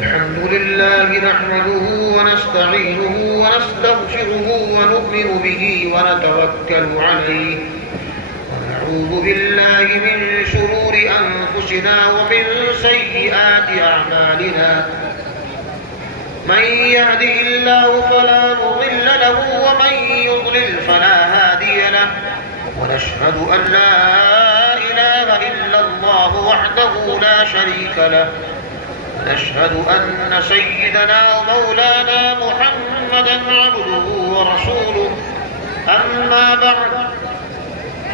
الحمد لله نحمده ونستعينه ونستغفره ونؤمن به ونتوكل عليه ونعوذ بالله من شرور أنفسنا ومن سيئات أعمالنا من يهده الله فلا مضل له ومن يضلل فلا هادي له ونشهد أن لا إله إلا الله وحده لا شريك له نشهد أن سيدنا ومولانا محمدا عبده ورسوله أما بعد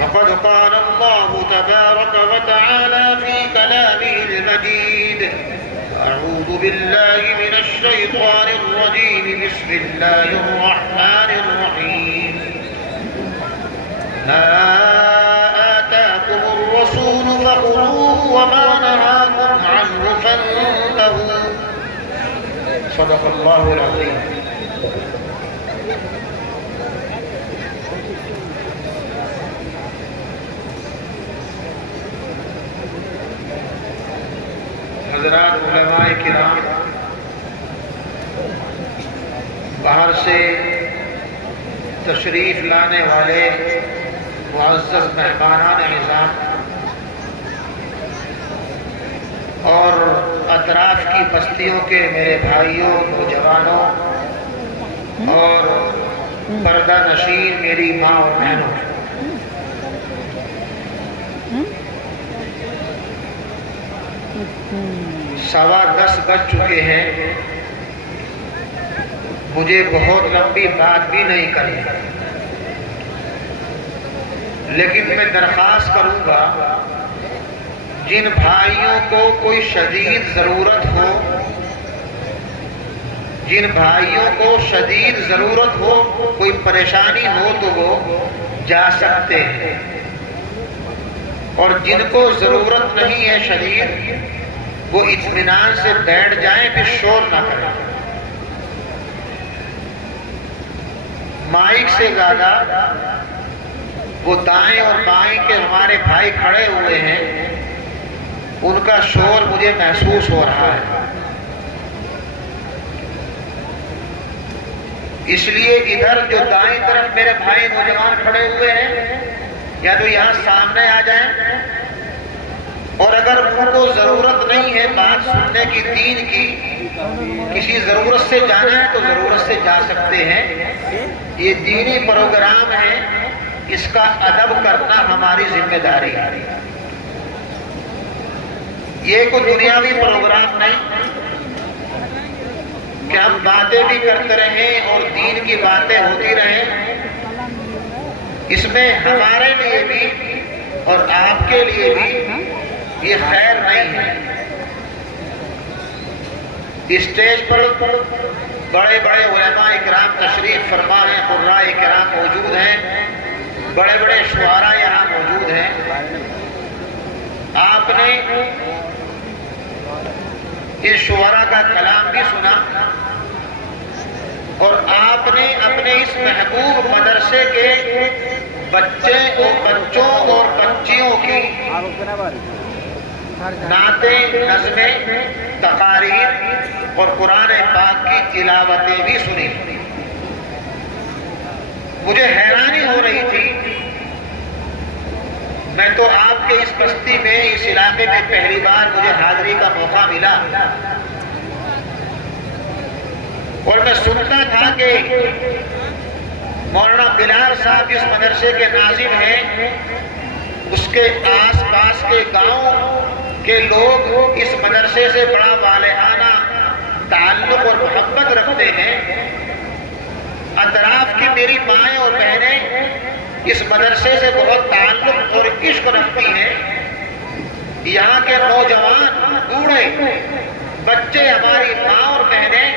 فقد قال الله تبارك وتعالى في كلامه المجيد أعوذ بالله من الشيطان الرجيم بسم الله الرحمن الرحيم ما آتاكم الرسول فخذوه وما نهاكم عنه فانتهوا صدق الله العظيم. حضرات علماء کرام، باہر سے تشریف لانے والے معزز مہمانان نظام اور اطراف کی بستیوں کے میرے بھائیوں، نوجوانوں اور پردہ نشین میری ماں اور بہنوں، سوا 10 بج چکے ہیں. مجھے بہت لمبی بات بھی نہیں کرنی، لیکن میں درخواست کروں گا جن بھائیوں کو کوئی شدید ضرورت ہو، جن بھائیوں کو شدید ضرورت ہو، کوئی پریشانی ہو تو وہ جا سکتے ہیں، اور جن کو ضرورت نہیں ہے شدید وہ اطمینان سے بیٹھ جائیں، پھر شور نہ کریں. مائک سے زیادہ وہ دائیں اور بائیں کے ہمارے بھائی کھڑے ہوئے ہیں، ان کا شور مجھے محسوس ہو رہا ہے. اس لیے ادھر جو دائیں طرف میرے بھائی نوجوان کھڑے ہوئے ہیں، یا تو یہاں سامنے آ جائیں، اور اگر ان کو ضرورت نہیں ہے بات سننے کی، دین کی، کسی ضرورت سے جانا ہے تو ضرورت سے جا سکتے ہیں. یہ دینی پروگرام ہے، اس کا ادب کرنا ہماری ذمہ داری ہے. یہ کوئی دنیاوی پروگرام نہیں کہ ہم باتیں بھی کرتے رہیں اور دین کی باتیں ہوتی رہیں. اس میں ہمارے لیے بھی اور آپ کے لیے بھی یہ خیر نہیں ہے. اسٹیج پر بڑے بڑے علماء اکرام تشریف فرما ہیں، قراء اکرام موجود ہیں، بڑے بڑے شعراء یہاں موجود ہیں. آپ نے اس شعراء کا کلام بھی سنا، اور آپ نے اپنے اس محبوب مدرسے کے بچوں اور بچیوں کی نعتیں، نظمیں، تقاریر اور قرآن پاک کی تلاوتیں بھی سنی. مجھے حیرانی ہو رہی تھی، میں تو آپ کے اس بستی میں، اس علاقے میں پہلی بار مجھے حاضری کا موقع ملا، اور میں سنتا تھا کہ مولانا بلال صاحب جس مدرسے کے ناظم ہیں، اس کے آس پاس کے گاؤں کے لوگ اس مدرسے سے بڑا والہانہ تعلق اور محبت رکھتے ہیں. اطراف کی میری مائیں اور بہنیں اس مدرسے سے بہت تعلق اور عشق رکھتی ہیں. یہاں کے نوجوان، بوڑھے، بچے، ہماری ماں اور بہنیں،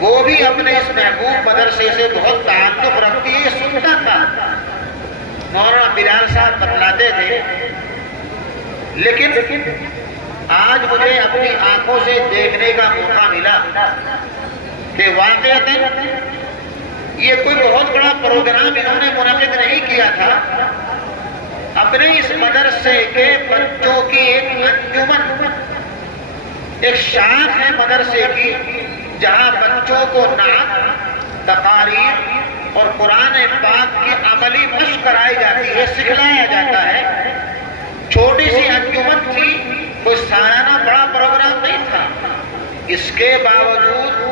وہ بھی اپنے اس محبوب مدرسے سے بہت تعلق رکھتی ہیں. یہ سنتا تھا، مولانا بلال صاحب بتلاتے تھے. لیکن آج مجھے اپنی آنکھوں سے دیکھنے کا موقع ملا کہ واقعتاً یہ کوئی بہت بڑا پروگرام انہوں نے منعقد نہیں کیا تھا. اپنے اس مدرسے کے بچوں کی ایک انجمن ایک شاخ ہے مدرسے کی جہاں بچوں کو نعت، تقاریر اور قرآن پاک کی عملی مشق کرائی جاتی ہے، سکھلایا جاتا ہے۔ چھوٹی سی انجمن تھی، کوئی سالانہ بڑا پروگرام نہیں تھا، اس کے باوجود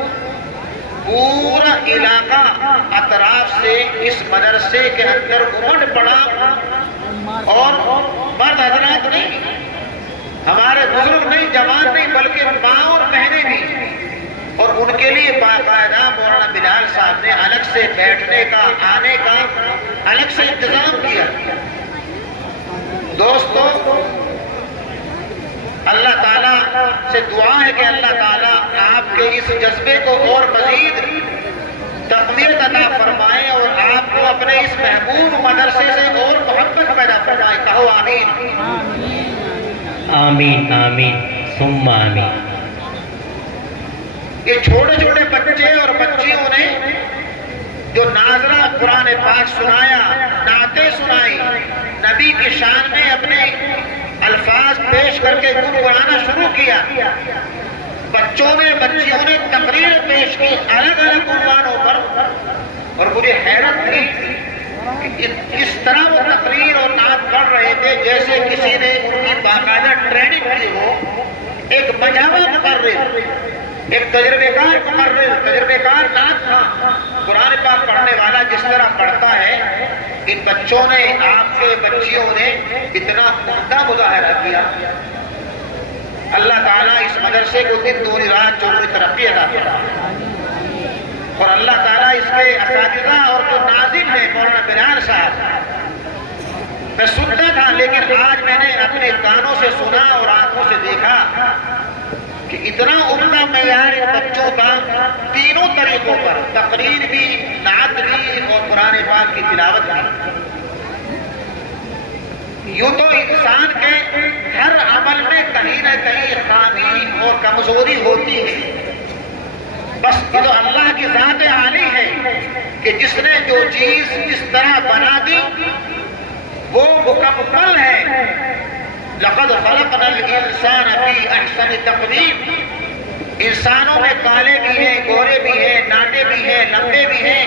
پورا علاقہ اطراف سے اس مدرسے کے اندر امڑ پڑا، اور مرد حضرات نہیں، ہمارے بزرگ نہیں، جوان نہیں، بلکہ ماں اور بہنیں بھی، اور ان کے لیے باقاعدہ مولانا بلال صاحب نے الگ سے بیٹھنے کا، آنے کا الگ سے انتظام کیا۔ دوستو، اللہ تعالیٰ سے دعا ہے کہ اللہ تعالیٰ آپ کے اس جذبے کو اور مزید تقویت عطا فرمائے اور آپ کو اپنے اس محبوب مدرسے سے اور محبت پیدا فرمائے۔ کہو آمین۔ آمین آمین ثم آمین۔ یہ چھوٹے چھوٹے بچے اور بچیوں نے جو ناظرہ قرآن پاک سنایا، نعتیں سنائی، نبی کی شان میں اپنے الفاظ پیش کر کے گنگنانا شروع کیا، بچوں نے، بچیوں نے تقریر پیش کی الگ الگ عنوانوں پر، اور مجھے حیرت تھی کہ اس طرح وہ تقریر اور نعت پڑھ رہے تھے جیسے کسی نے ان کی باقاعدہ ٹریننگ کی ہو۔ ایک مجاور مقرر، ایک تجربے کار مقرر، تجربے کار نعت تھا، قرآن پاک پڑھنے والا جس طرح پڑھتا ہے، ان بچوں نے، آپ کے بچیوں نے اتنا عمدہ مظاہرہ کیا۔ اللہ تعالیٰ اس مدرسے کو دن دوری رات چوگنی ترقی عطا فرمائے، اور اللہ تعالیٰ اس کے اساتذہ اور جو ناظم ہیں مولانا بلال صاحب، میں سنتا تھا لیکن آج میں نے اپنے کانوں سے سنا اور آنکھوں سے دیکھا کہ اتنا عمدہ معیار ان بچوں کا تینوں طریقوں پر، تقریر بھی، نعت بھی اور قرآن پاک کی تلاوت بھی۔ یوں تو انسان کے ہر عمل میں کہیں نہ کہیں خامی اور کمزوری ہوتی ہے، بس یہ تو اللہ کی ذات عالی ہے کہ جس نے جو چیز جس طرح بنا دی وہ مکمل ہے۔ لقد خلقنا الانسان فی احسن تقویم، انسانوں میں کالے بھی ہیں، گورے بھی ہیں، ناٹے بھی ہیں، لمبے بھی ہیں،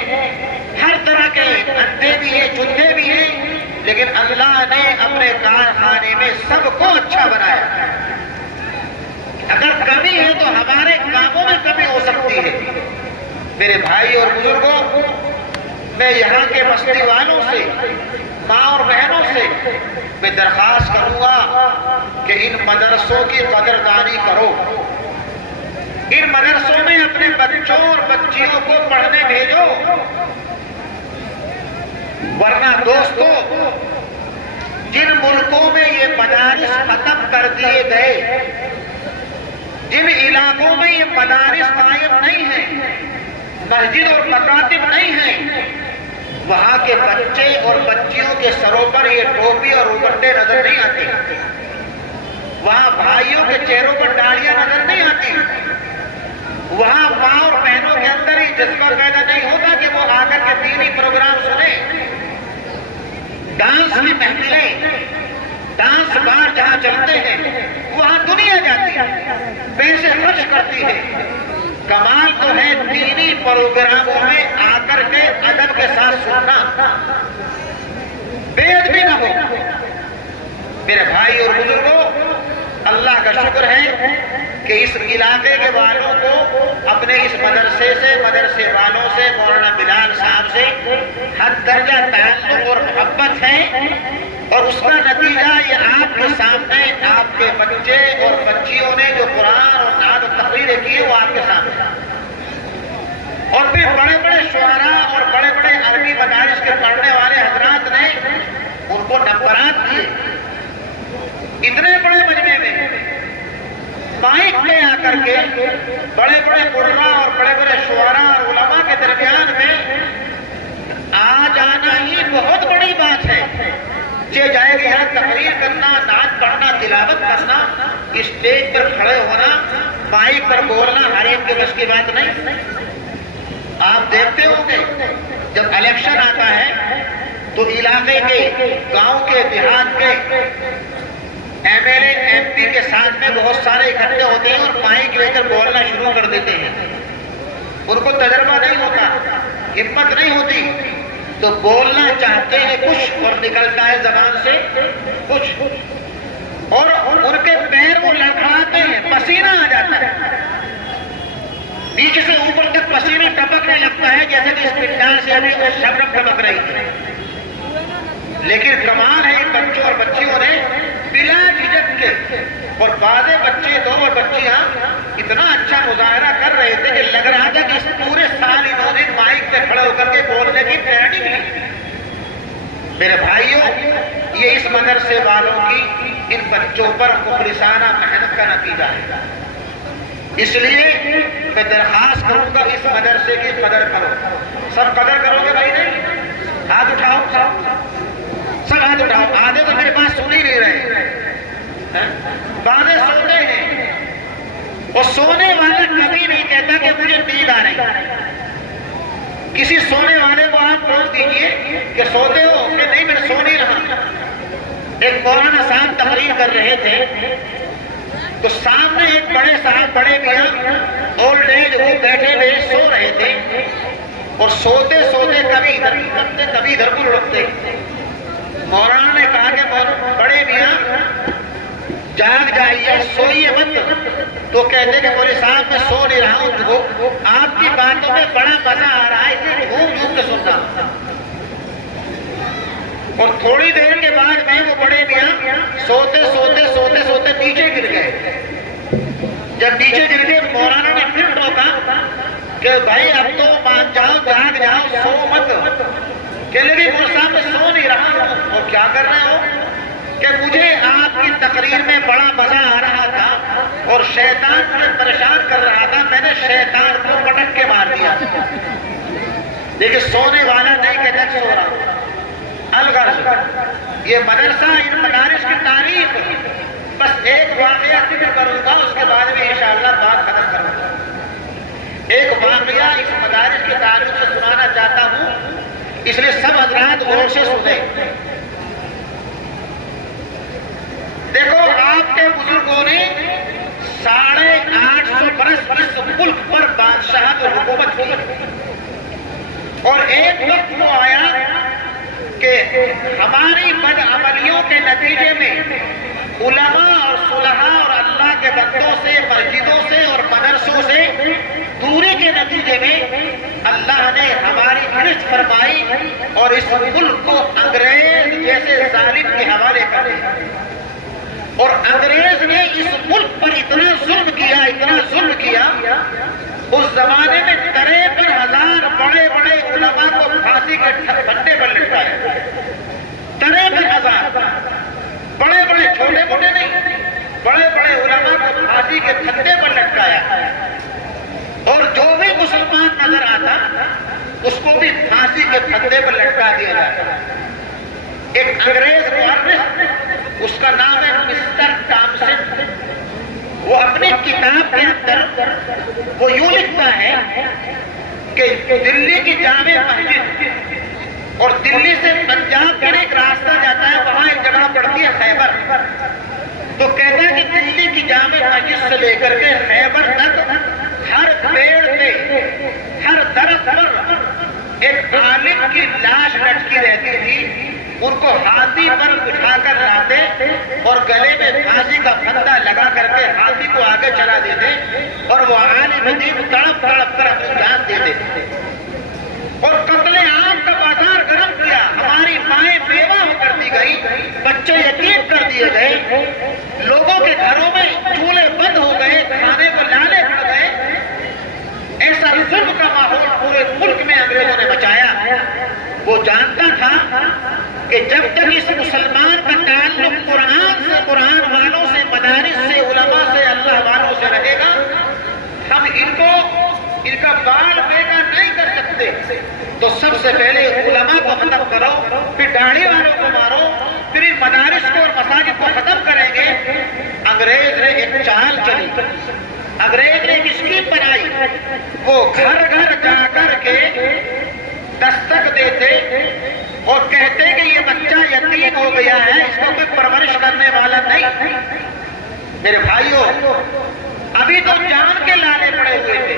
ہر طرح کے، اندھے بھی ہیں، چندے بھی ہیں، لیکن اللہ نے اپنے کارخانے میں سب کو اچھا بنایا۔ اگر کمی ہے تو ہمارے کاموں میں کمی ہو سکتی ہے۔ میرے بھائی اور بزرگوں، میں یہاں کے بستی والوں سے، ماں اور بہنوں سے میں درخواست کروں گا کہ ان مدرسوں کی قدردانی کرو، ان مدرسوں میں اپنے بچوں اور بچیوں کو پڑھنے بھیجو، ورنہ دوستو جن ملکوں میں یہ مدارس ختم کر دیے گئے، جن علاقوں میں یہ مدارس قائم نہیں ہیں، مسجد اور مکاتب نہیں ہیں، وہاں کے بچے اور بچیوں کے سروں پر یہ ٹوپی اور اوپٹے نظر نہیں آتے، وہاں بھائیوں کے چہروں پر ڈاڑیاں نظر نہیں آتی، وہاں ماں اور بہنوں کے اندر ہی جذبہ پیدا نہیں ہوتا کہ وہ آ کر کے دینی پروگرام سنیں۔ ڈانس کی محفلیں، ڈانس بار جہاں چلتے ہیں وہاں دنیا جاتی ہے، پیسے خرچ کرتی ہے۔ کمال تو ہے دینی پروگراموں میں آ کر کے ادب کے ساتھ سننا، بے ادبی نہ ہو۔ میرے بھائی اور بزرگوں، اللہ کا شکر ہے کہ اس علاقے کے والوں کو اپنے اس مدرسے سے، مدرسے والوں سے، مولانا بلال صاحب سے حد درجہ تعلق اور محبت ہے، اور اس کا نتیجہ یہ آپ کے سامنے، آپ کے بچے اور بچیوں نے جو قرآن اور نعت و تقریریں کی وہ آپ کے سامنے، اور پھر بڑے بڑے شعراء اور بڑے بڑے عربی مدارس کے پڑھنے والے حضرات نے ان کو نمبرات دیے۔ اتنے بڑے مجمع میں مائک میں آ کر کے بڑے بڑے قراء اور بڑے بڑے شعراء اور علماء کے درمیان میں آ جانا ہی بہت بڑی بات ہے۔ یہ جائے گا یہاں تقریر کرنا، نعت پڑھنا، تلاوت کرنا، اسٹیج پر کھڑے ہونا، مائک پر بولنا ہر ایک کے بس کی بات نہیں۔ آپ دیکھتے ہوں گے جب الیکشن آتا ہے تو علاقے کے، گاؤں کے، دیہات کے M L A, M P کسی کے ساتھ میں بہت سارے اکٹھے ہوتے ہیں اور مائک لے کر بولنا شروع کر دیتے ہیں، ان کو تجربہ نہیں ہوتا، ہمت نہیں ہوتی، تو بولنا چاہتے ہیں کچھ اور نکلتا ہے زبان سے کچھ، اور ان کے پیر وہ لڑکھڑاتے ہیں، پسینہ آ جاتا ہے، نیچے سے اوپر تک پسینے ٹپکنے لگتا ہے جیسے کہ اس پنڈال سے ابھی وہ شبنم ٹپک رہی ہے۔ لیکن کمال ہے ان بچوں اور بچیوں نے بلا جھجک کے، اور بعض بچے تو اور بچیاں اتنا اچھا مظاہرہ کر رہے تھے کہ لگ رہا تھا کہ اس پورے سال انہوں نے مائک پہ کھڑے ہو کر کے بولنے کی ٹریننگ لی۔ میرے بھائیوں، یہ اس مدرسے والوں کی ان بچوں پر مخلصانہ محنت کا نتیجہ ہے۔ اس لیے میں درخواست کروں گا اس مدرسے کی قدر کرو۔ سب قدر کرو گے بھائی؟ نہیں؟ ہاتھ اٹھاؤ، سب ہاتھ اٹھاؤ۔ آدھے تو میرے پاس سن ہی نہیں رہے، بعضے سوتے ہیں، اور سونے والا کبھی نہیں کہتا کہ مجھے نیند آ رہی۔ کسی سونے والے کو آپ پوچھ دیجئے کہ سوتے ہو کہ نہیں، میں سو نہیں رہا۔ ایک مولانا صاحب تقریر کر رہے تھے تو سامنے ایک بڑے صاحب، بڑے میاں اولڈ ایج، وہ بیٹھے ہوئے سو رہے تھے، اور سوتے سوتے کبھی ادھر لڑکتے کبھی ادھر کو لڑکتے۔ مولانا نے کہا کہ بڑے میاں جاگ جائیے، سوئیے مت۔ تو کہتے کہ مولوی صاحب میں سو نہیں رہا ہوں، آپ کی باتوں میں بڑا مزہ آ رہا ہے، اسے گھوم گھوم کے سنتا ہوں۔ اور تھوڑی دیر کے بعد میں وہ بڑے میاں سوتے سوتے سوتے سوتے نیچے گر گئے۔ جب نیچے گر گئے مولانا نے پھر ٹوکا کہ بھائی اب تو مان جاؤ، جاگ جاؤ، سو مت۔ کہنے لگے مولوی صاحب میں سو نہیں رہا ہوں۔ اور کیا کر رہے ہو؟ کہ مجھے آپ کی تقریر میں بڑا مزہ آ رہا تھا اور شیطان مجھے پریشان کر رہا تھا، میں نے شیطان کو پٹک کے مار دیا۔ دیکھیں، سونے والا نہیں کہتا سو رہا۔ الغرض یہ مدرسہ، ان مدارس کی تاریخ، بس ایک واقعہ ذکر کروں گا، اس کے بعد میں انشاءاللہ بات ختم کروں گا۔ ایک واقعہ اس مدارس کے تعلق سے سنانا چاہتا ہوں، اس لیے سب حضرات غور سے سنیں۔ دیکھو، آپ کے بزرگوں نے 850 برس اس ملک پر بادشاہت اور حکومت کی، اور ایک وقت وہ آیا کہ ہماری بدعملیوں کے نتیجے میں علماء اور صلحاء اور اللہ کے بندوں سے، مسجدوں سے اور مدرسوں سے دوری کے نتیجے میں اللہ نے ہماری گرفت فرمائی اور اس ملک کو انگریز جیسے ظالم کے حوالے کر دیا۔ اور انگریز نے اس ملک پر اتنا ظلم کیا، اتنا ظلم کیا، اس زمانے میں 53,000 بڑے بڑے علماء کو پھانسی کے پھندے پر لٹکایا۔ 53,000 بڑے بڑے، چھوٹے موٹے نہیں، بڑے بڑے علماء کو پھانسی کے پھندے پر لٹکایا، اور جو بھی مسلمان نظر آتا اس کو بھی پھانسی کے پھندے پر لٹکا دیا جاتا۔ ایک انگریز مورخ، اس کا نام ہے مسٹر ٹامسن، وہ اپنی کتاب کے اندر وہ یوں لکھتا ہے کہ دلی کی جامع مسجد اور دلی سے پنجاب کا ایک راستہ جاتا ہے، وہاں ایک جگہ پڑتی ہے خیبر، تو کہتا ہے کہ دلی کی جامع مسجد سے لے کر کے خیبر تک ہر پیڑ پہ، ہر درخت پر ایک عالم کی لاش لٹکی رہتی تھی، ان کو ہاتھی پر بٹھا کر لاتے اور گلے میں پھانسی کا پھندا لگا کر کے ہاتھی کو آگے چلا دیتے، اور وہ عالم دین تڑپ تڑپ کر اپنی جان دے دیتے، اور قتل عام کا بازار گرم کیا۔ ہماری مائیں بیوہ ہو کر دی گئی، بچے یتیم کر دیے گئے، لوگوں کے گھروں میں چولہے بند ہو گئے، کھانے کو لالے پڑ گئے۔ ایسا ظلم کا ماحول پورے ملک میں انگریزوں نے بچایا۔ وہ جانتا تھا کہ جب تک اس مسلمان کا تعلق قرآن سے، قرآن والوں سے، مدارس سے، علماء سے، اللہ والوں سے رہے گا، ہم ان کا بال بیگا نہیں کر سکتے۔ تو سب سے پہلے علماء کو ختم کرو، پھر داڑھی والوں کو مارو، پھر ان مدارس کو اور مساجد کو ختم کریں گے۔ انگریز نے ایک چال چلی، انگریز نے ایک اسکیم بنائی، وہ گھر گھر جا کر کے دستک دیتے اور کہتے کہ یہ بچہ یتیم ہو گیا ہے، اس کو کوئی پرورش کرنے والا نہیں، میرے بھائیوں، ابھی تو جان کے لانے پڑے ہوئے تھے،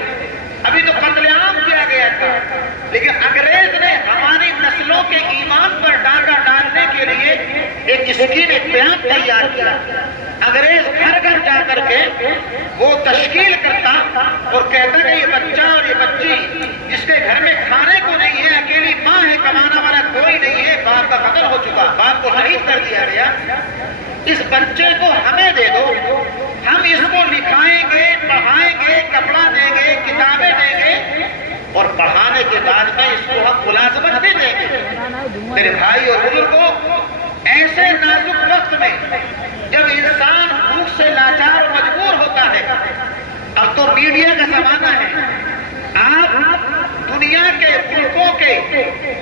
ابھی تو قتل عام کیا گیا تھا، لیکن انگریز نے ہماری نسلوں کے ایمان پر ڈاکہ ڈالنے کے لیے ایک اسکیم، ایک پلان تیار کیا۔ انگریز گھر گھر جا کر کے وہ تشکیل کرتا اور کہتا کہ یہ بچہ اور یہ بچی جس کے گھر میں کھانے کو نہیں ہے، اکیلی ماں ہے، کمانا والا کوئی نہیں ہے، باپ کا قتل ہو چکا، باپ کو شہید کر دیا گیا، اس بچے کو ہمیں دے دو، ہم اس کو لکھائیں گے، پڑھائیں گے، کپڑا دیں گے، کتابیں دیں گے، اور پڑھانے کے بعد میں اس کو ہم ملازمت بھی دیں گے۔ میرے بھائی اور بزرگوں، ایسے نازک وقت میں جب انسان بھوک سے لاچار اور مجبور ہوتا ہے، اب تو میڈیا کا زمانہ ہے، آپ دنیا کے ملکوں کے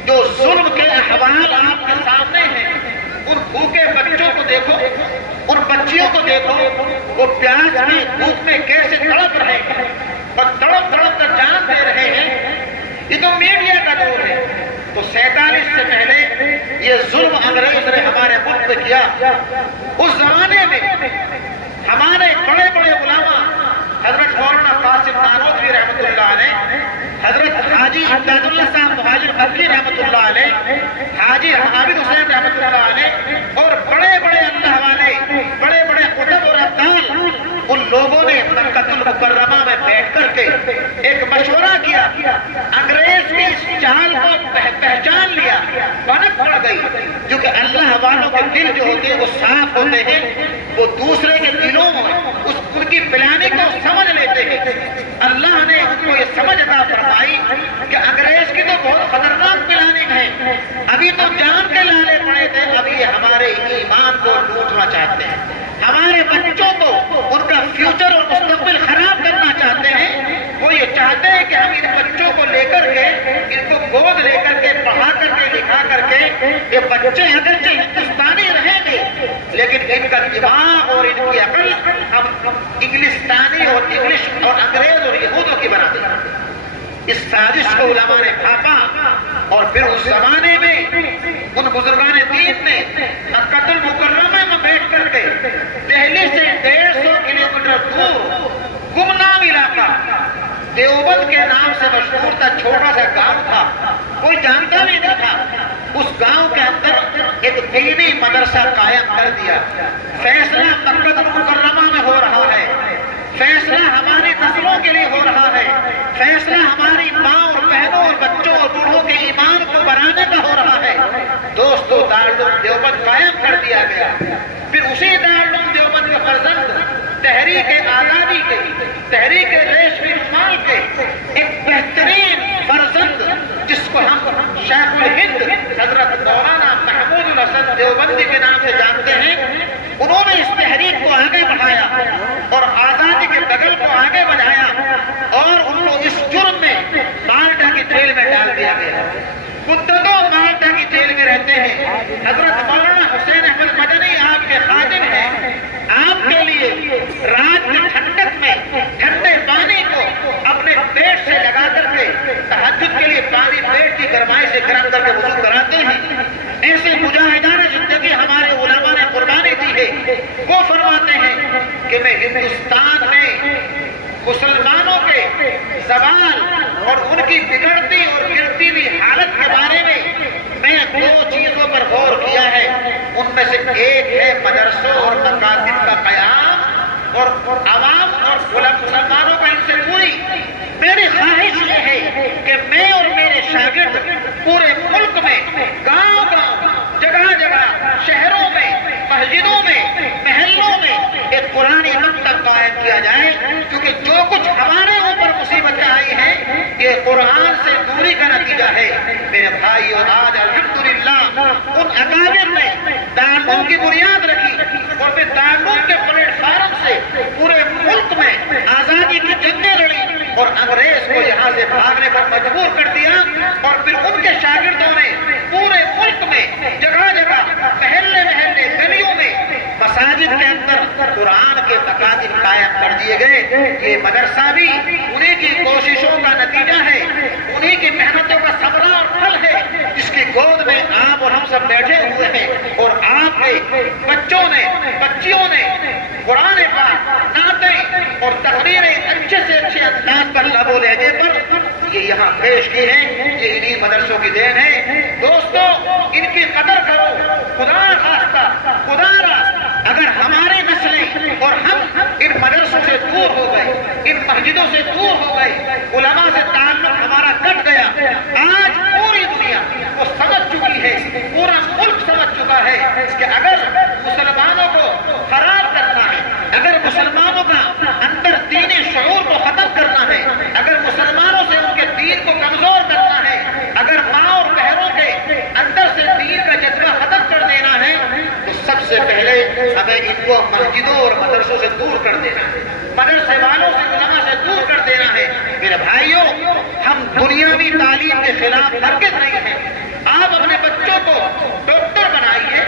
جو ظلم کے احوال آپ کے سامنے ہیں، ان بھوکے بچوں کو دیکھو، ان بچیوں کو دیکھو، وہ پیاس میں بھوک میں کیسے تڑپ رہے ہیں اور تڑپ تڑپ کر جان دے رہے ہیں۔ یہ تو میڈیا کا دور ہے۔ تو 47 سے پہلے یہ ظلم انگریز نے ہمارے ملک پہ کیا، اس زمانے میں ہمارے بڑے بڑے علماء حضرت مولانا قاسم نانوتوی رحمۃ اللہ علیہ، حضرت حاجی امداد اللہ صاحب مہاجر مکی رحمۃ اللہ علیہ، حاجی عابد حسین رحمۃ اللہ علیہ، اور بڑے بڑے اللہ والے، بڑے بڑے قطب اور ابدال، ان لوگوں نے مکۃ المکرمہ میں بیٹھ کر کے ایک مشورہ کیا، انگریز کی اس چال کو پہچان لیا، بنک پڑ گئی، کیونکہ اللہ والوں کے دل جو ہوتے ہیں وہ صاف ہوتے ہیں، وہ دوسرے کے دلوں میں ان کی پلاننگ کو سمجھ لیتے ہیں۔ اللہ نے ان کو یہ سمجھ عطا فرمائی کہ انگریز کی تو بہت خطرناک پلاننگ ہے، ابھی تو جان کے لانے پڑے تھے، اب یہ ہمارے ایمان کو لوٹنا چاہتے ہیں، ہمارے بچوں کو ان کا فیوچر اور مستقبل خراب کرنا چاہتے ہیں۔ وہ یہ چاہتے ہیں کہ ہم ان بچوں کو لے کر کے، ان کو گود لے کر کے، پڑھا کر کے، لکھا کر کے، یہ بچے اگرچہ ہندوستانی رہیں گے لیکن ان کا دماغ اور ان کی عقل ہم انگلستانی اور انگلش اور انگریز اور یہودوں کی بنا دیں۔ اس سازش کو علماء نے بھاپا، اور پھر اس زمانے میں ان بزرگان دین نے مکۃ المکرمہ میں بیٹھ کر کے دہلی سے 150 کلومیٹر دور گمنام علاقہ دیوبند کے نام سے مشہور تھا، چھوٹا سا گاؤں تھا، کوئی جانتا بھی نہیں تھا، اس گاؤں کے اندر ایک دینی مدرسہ قائم کر دیا۔ فیصلہ مکۃ المکرمہ میں ہو رہا ہے، فیصلہ ہماری نسلوں کے لیے ہو رہا ہے، فیصلہ ہماری ماں اور بہنوں اور بچوں اور بوڑھوں کے ایمان کو بنانے کا ہو رہا ہے۔ دوستو، دارالعلوم دیوبند قائم کر دیا گیا۔ پھر اسی دارالعلوم دیوبند کے فرزند تحریک آزادی کے، تحریک ریشمی رومال کے ایک بہترین فرزند جس کو ہم شیخ الہند حضرت مولانا محمود الحسن دیوبندی کے نام سے جانتے ہیں، انہوں نے اس تحریک کو آگے بڑھایا اور آزادی کے دگل کو آگے بڑھایا، اور ان کو اس جرم میں مالٹا کی جیل میں ڈال دیا گیا۔ مدتوں مالٹا کی جیل میں رہتے ہیں۔ حضرت مولانا حسین احمد مدنی آپ کے خادم ہیں، آپ کے لیے رات کی ٹھنڈک میں ٹھنڈے پانی کو اپنے پیٹ سے لگا کر کے تہجد کے لیے پانی پیٹ کی گرمائی سے گرم کر کے وضو کراتے ہیں۔ ایسے مجاہدان زندگی ہمارے علماء نے قربانی دی ہے۔ وہ فرماتے ہیں کہ میں ہندوستان میں مسلمانوں کے زوال اور ان کی بگڑتی اور گرتی ہوئی حالت کے بارے میں 2 چیزوں پر غور کیا ہے۔ ان میں سے ایک ہے مدرسوں اور مکاتب کا قیام اور عوام اور مسلمانوں کا ان سے پوری میری خواہش یہ ہے کہ میں اور میرے شاگرد پورے ملک میں، گاؤں گاؤں، جگہ جگہ، شہروں میں، مسجدوں میں، محلوں میں ایک قرآنی مکتب قائم کیا جائے، کیونکہ جو کچھ ہمارے اوپر مصیبتیں آئی ہیں یہ قرآن سے دوری کا نتیجہ ہے۔ میرے بھائیو، آج الحمدللہ ان اکابر نے دارالعلوم کی بنیاد رکھی اور پھر دارالعلوم کے پلیٹ فارم سے پورے ملک میں آزادی کی جنگیں لڑی اور انگریز کو یہاں سے بھاگنے پر مجبور کر دیا، اور پھر ان کے شاگردوں نے پورے ملک میں جگہ جگہ، محلے محلے، گلیوں میں، مساجد کے اندر قرآن کے مکاتب قائم کر دیے گئے۔ یہ مدرسہ بھی انہی کی کوششوں کا نتیجہ ہے، انہی کی محنتوں کا ثمرہ اور پھل ہے، جس کی گود میں آپ اور ہم سب بیٹھے ہوئے ہیں، اور آپ کے بچوں نے، بچیوں نے قرآن پاک اور تقریریں اچھے سے اچھے انداز پر لب و لہجے پر یہ یہاں پیش کی ہیں، یہ انہی مدرسوں کی دین ہے۔ دوستو ان کی قدر کرو، خدا خواستہ خدا را اگر ہمارے نسلیں اور ہم ان مدرسوں سے دور ہو گئے، ان مسجدوں سے دور ہو گئے، علماء سے تعلق ہمارا کٹ گیا، آج پوری دنیا وہ سمجھ چکی ہے، پورا ملک سمجھ چکا ہے کہ اگر مسلمانوں کو خراب کرنا ہے، اگر مسلمانوں کا اندر دینی شعور کو ختم کرنا ہے، اگر مسلمانوں سے ان کے دین کو کمزور کرنا ہے، اگر ماں اور بہنوں کے اندر سے دین کا جذبہ ختم کر دینا ہے، تو سب سے پہلے ہمیں ان کو مسجدوں اور مدرسوں سے دور کر دینا ہے، مدرسے والوں سے علماء سے دور کر دینا ہے۔ میرے بھائیوں، ہم دنیاوی تعلیم کے خلاف ہرگز نہیں ہیں۔ آپ اپنے بچوں کو ڈاکٹر بنائیے،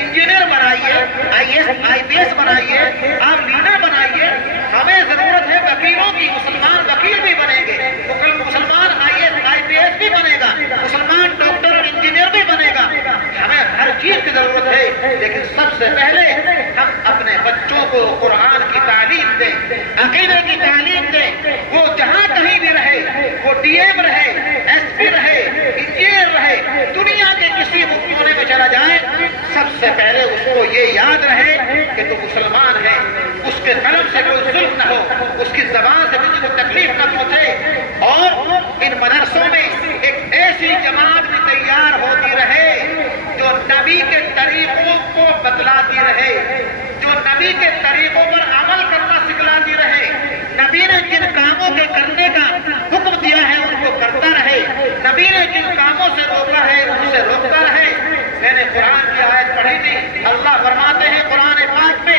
انجینئر بنائیے، IAS بنائیے، آپ لیڈر بنائیے۔ ہمیں ضرورت ہے وکیلوں کی، مسلمان وکیل بھی بنیں گے، مسلمان IAS بھی بنے گا، مسلمان ڈاکٹر اور انجینئر بھی بنے گا۔ ہمیں ہر چیز کی ضرورت ہے، لیکن سب سے پہلے ہم اپنے بچوں کو قرآن کی تعلیم دیں، عقیدے کی تعلیم دیں۔ وہ جہاں کہیں بھی رہے، وہ DM رہے، SP رہے، انجینئر رہے، دنیا کے کسی کونے میں چلا جائے، سب سے پہلے اس کو یہ یاد رہے کہ تو مسلمان ہے، اس کے قلم سے کوئی ظلم نہ ہو، اس کی زبان سے کسی کو تکلیف نہ پہنچے، اور ان مدرسوں میں ایک ایسی جماعت بھی تیار ہوتی رہے جو نبی کے طریقوں کو بتلاتی رہے، جو نبی کے طریقوں پر عمل کرنا سکھلاتی رہے، نبی نے جن کاموں کے کرنے کا حکم دیا ہے ان کو کرتا رہے، نبی نے جن کاموں سے روکا ہے ان سے روکتا رہے۔ میں نے قرآن کی آیت پڑھی تھی، اللہ فرماتے ہیں قرآن پاک میں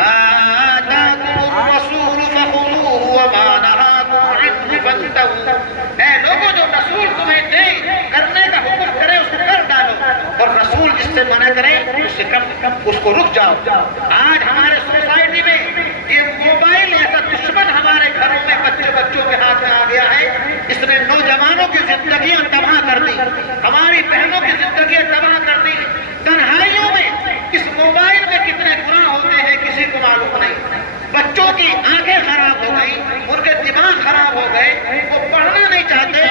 آتاکم الرسول فخذوہ وما نہاکم عنہ فانتہوا، اے لوگوں جو رسول تمہیں دے کرنے کا حکم کرے اس کو کر ڈالو، اور رسول جس سے منع کرے اس سے اس کو رک جاؤ۔ آج ہمارے سوسائٹی میں یہ موبائل ایسا دشمن ہمارے گھروں میں بچوں کے ہاتھ میں آ گیا ہے، اس نے نوجوانوں کی زندگیاں تباہ کر دی، ہماری بہنوں کی زندگیاں تباہ کر دی۔ تنہائیوں میں اس موبائل میں کتنے گناہ ہوتے ہیں کسی کو معلوم نہیں۔ بچوں کی آنکھیں خراب ہو گئی، ان کے دماغ خراب ہو گئے، وہ پڑھنا نہیں چاہتے۔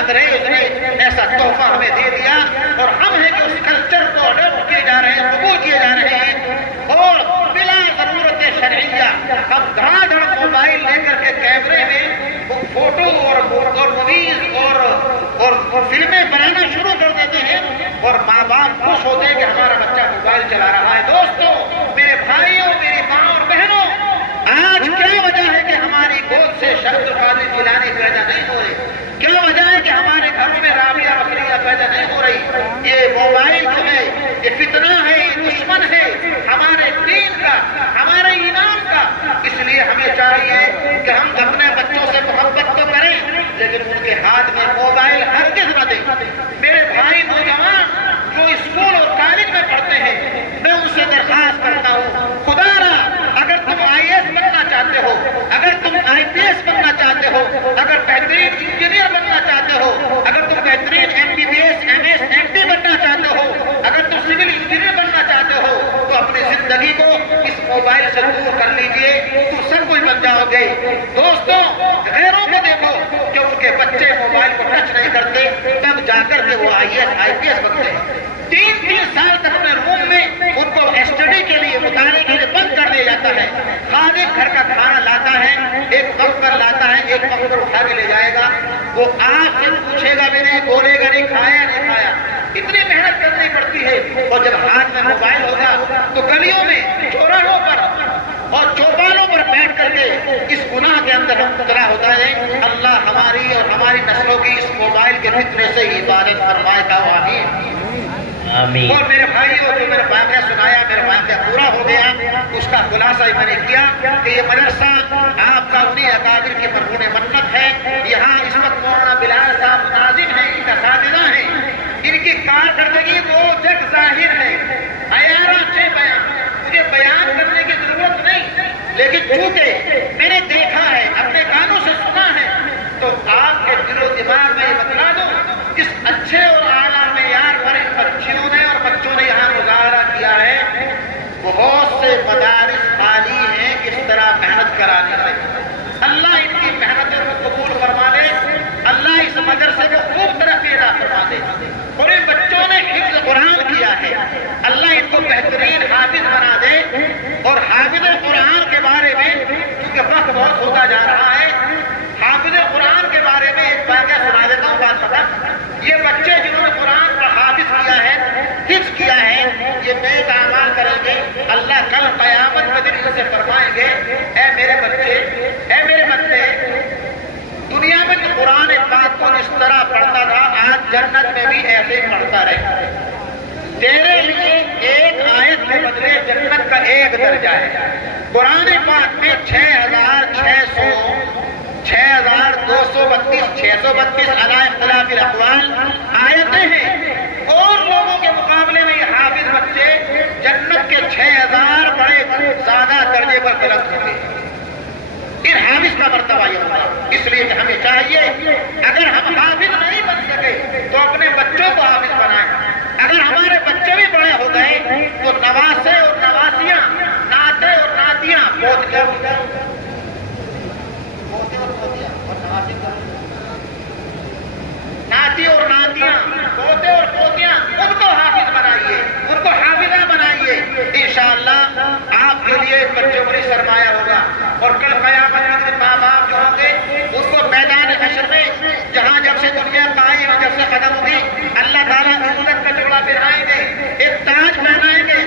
انگریز نے ایسا تحفہ ہمیں دے دیا اور ہم ہیں کہ اس کلچر کو اڈاپٹ کیے جا رہے ہیں، قبول کیے جا رہے ہیں، اور بلا ضرورت شرعیہ ہم دھڑا دھڑ موبائل لے کر کے کیمرے میں فوٹو اور موویز اور فلمیں بنانا شروع کر دیتے ہیں، اور ماں باپ خوش ہوتے ہیں کہ ہمارا بچہ موبائل چلا رہا ہے۔ دوستو، میرے بھائیوں، میری ماں اور بہنوں، آج کیا وجہ ہے کہ ہماری گود سے شبد القادر جیلانی پیدا نہیں ہو رہی؟ کیا وجہ ہے کہ ہمارے گھروں میں رابعہ رفیہ پیدا نہیں ہو رہی؟ یہ موبائل جو ہے، یہ فتنہ ہے، یہ دشمن ہے ہمارے دین کا، ہمارے ایمان کا۔ اس لیے ہمیں چاہیے کہ ہم اپنے بچوں سے محبت تو کریں، لیکن ان کے ہاتھ میں موبائل ہرگز نہ دیں۔ میرے بھائی نوجوان جو اسکول اور کالج میں پڑھتے ہیں، میں ان سے درخواست کرتا ہوں، خدا را اگر تم IAS بننا چاہتے ہو، اگر تم IPS بننا چاہتے ہو، اگر بہترین انجینئر بننا چاہتے ہو، اگر تم بہترین MBBS MS MD بننا چاہتے ہو، اگر تم سول انجینئر بننا چاہتے ہو، تو اپنی زندگی کو اس موبائل سے دور کر لیجئے، تم سب کچھ بن جاؤ گے۔ دوستوں، غیروں کو دیکھو کہ ان کے بچے موبائل کو ٹچ نہیں کرتے، تب جا کر کے وہ IAS IPS بنتے ہیں۔ 3 سال تک اپنے روم میں ان کو اسٹڈی کے لیے، مطالعے کے لیے بند کر دیا جاتا ہے۔ خادم گھر کا کھانا لاتا ہے، ایک وقت پر لاتا ہے، ایک وقت پر اٹھا کے لے جائے گا، وہ آپ سے پوچھے گا بھی نہیں، بولے گا نہیں کھایا نہیں کھایا۔ اتنی محنت کرنی پڑتی ہے، اور جب ہاتھ میں موبائل ہوگا تو گلیوں میں، چوراہوں پر اور چوپالوں پر بیٹھ کر کے اس گناہ کے اندر مبتلا ہوتا ہے۔ اللہ ہماری اور ہماری نسلوں کی اس موبائل کے فتنے سے ہی حفاظت فرمائے گا، آمین۔ آمین۔ اور میرے بھائیوں، جو میرا واقعہ سنایا، میرا واقعہ پورا ہو گیا، اس کا خلاصہ میں نے کیا کہ یہ مدرسہ آپ کا انہی اکابر کی مرہون منت ہے۔ یہاں اس وقت مولانا بلال صاحب ناظم ہیں، ان کا اساتذہ ہیں، ان کی کارکردگی وہ جگ ظاہر ہے، عیارہ چھ بیان، مجھے بیان کرنے کی ضرورت نہیں، لیکن چونکہ میں نے دیکھا ہے، اپنے کانوں سے سنا ہے، تو آپ کے دل و دماغ میں یہ بتلا دوں، جس اچھے اور اعلیٰ معیار پر ان بچیوں نے اور بچوں نے یہاں مظاہرہ کیا ہے، بہت سے مدارس خالی ہیں اس طرح محنت کر کرانے سے۔ اللہ ان کی محنتوں کو قبول فرما لے، اللہ اس مدرسے کو خوب ترقی عطا فرما دے، اور ان بچوں نے حفظ قرآن کیا ہے، اللہ ان کو بہترین حافظ بنا دے، اور حافظ قرآن کے بارے میں کیونکہ وقت بہت ہوتا جا رہا ہے، حافظ قرآن کے بارے میں ایک واقعہ سنا دیتا ہوں بات پتہ۔ یہ بچے جنہوں نے قرآن کا حافظ کیا ہے، حفظ کیا ہے، یہ نیک اعمال کریں گے، اللہ کل قیامت کے دن ان سے فرمائیں گے اے میرے بچے، اے میرے بچے، دنیا میں تو قرآن پاک کو جس طرح پڑھتا تھا آج جنت میں بھی ایسے ہی پڑھتا رہے۔ تیرے لیے ایک آیت کے بدلے جنت کا ایک درجہ ہے۔ قرآن پاک میں 6,232 علی اختلاف الاقوال آیتیں ہیں، اور لوگوں کے مقابلے میں یہ حافظ بچے جنت کے 6,000 بڑے زیادہ درجے پر بلند ہوتے ہیں۔ ان حافظ کا مرتبہ یہ ہوگا، اس لیے کہ ہمیں چاہیے اگر ہم حافظ نہیں بن سکے تو اپنے بچوں کو حافظ بنائیں۔ اگر ہمارے بچے بھی بڑے ہو گئے تو نواسے اور نواسیاں، ناتے اور ناتیاں، ناتی اور ناتیاں، پوتے اور پوتیاں، ان کو حافظ بنائیے، ان کو حافظہ بنائیے۔ انشاءاللہ آپ کے لیے بچوں کو سرمایہ ہوگا، اور کل قیامت کے دن ماں باپ جو ہوں گے ان کو میدان حشر میں جہاں جب سے دنیا قائم ہے، جب سے قدم ہوئی، اللہ تعالیٰ عزت کا جوڑا پہنائیں گے، ایک تاج پہنائیں گے۔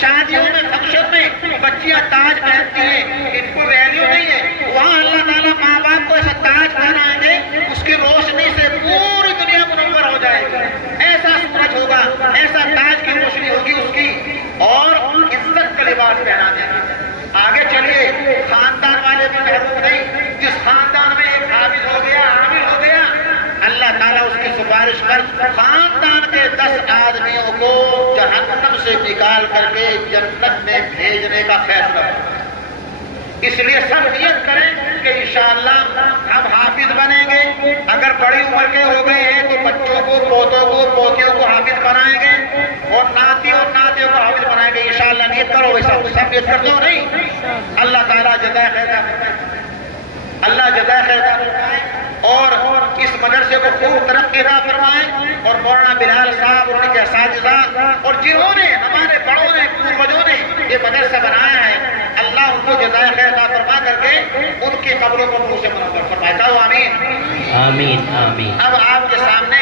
شادیوں میں، فنکشن میں بچیاں تاج پہنتی ہیں، ان کو ویلیو نہیں ہے، وہاں اللہ تعالیٰ ماں باپ کو ایسا تاج پہنائیں گے، اس کی روشنی سے پوری دنیا منور ہو جائے گی، ایسا سورج ہوگا، ایسا تاج کی روشنی ہوگی اس کی، اور عزت کا لباس پہنا دیں گے۔ آگے چلیے، خاندان والے بھی محبوب نہیں، جس خاندان میں ایک حافظ ہو گیا، عامل ہو گیا، اللہ تعالیٰ اس کی سفارش پر خاندان کے 10 آدمیوں کو جہنم سے نکال کر کے جنت میں بھیجنے کا فیصلہ کرتا ہے۔ اس لیے سب نیت کریں کہ انشاءاللہ ہم حافظ بنیں گے۔ اگر بڑی عمر کے ہو گئے ہیں تو بچوں کو، پوتوں کو، پوتیوں کو حافظ بنائیں گے، اور ناتی اور ناتیوں کو حافظ بنائیں گے۔ انشاءاللہ نیت کرو، ویسا سب نیت کرتے ہو نہیں؟ اللہ تعالیٰ جزائے خیر فرمائے، اللہ جزائے خیر فرمائے، اور اس مدرسے کو خوب ترقی عطا فرمائے، اور مولانا بلال صاحب اور ان کے اساتذہ اور جنہوں نے، ہمارے بڑوں نے، پوروجوں نے یہ مدرسہ بنایا ہے، اللہ ان کو جزائے خیر عطا فرما کر کے ان کی قبروں کو نور سے منور فرمائے۔ کہو آمین۔ آمین آمین۔ اب آپ کے سامنے